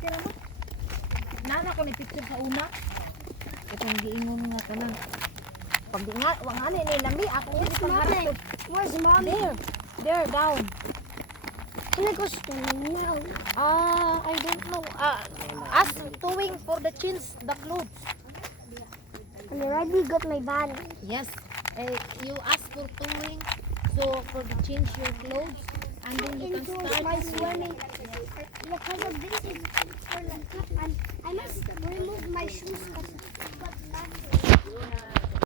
picture mo. Nana ko ni picture sa una. Itong giingon nga ka na. Pag di nga, wang ano ni lami, ako hindi pang harap. Where's mommy? There, down. Can I go swimming now? I don't know. Ask towing for the chins, the clothes. I already got my bag. Yes. You ask for towing, so for the change your clothes, and then you can Into start my swimming. Because of this is for like, and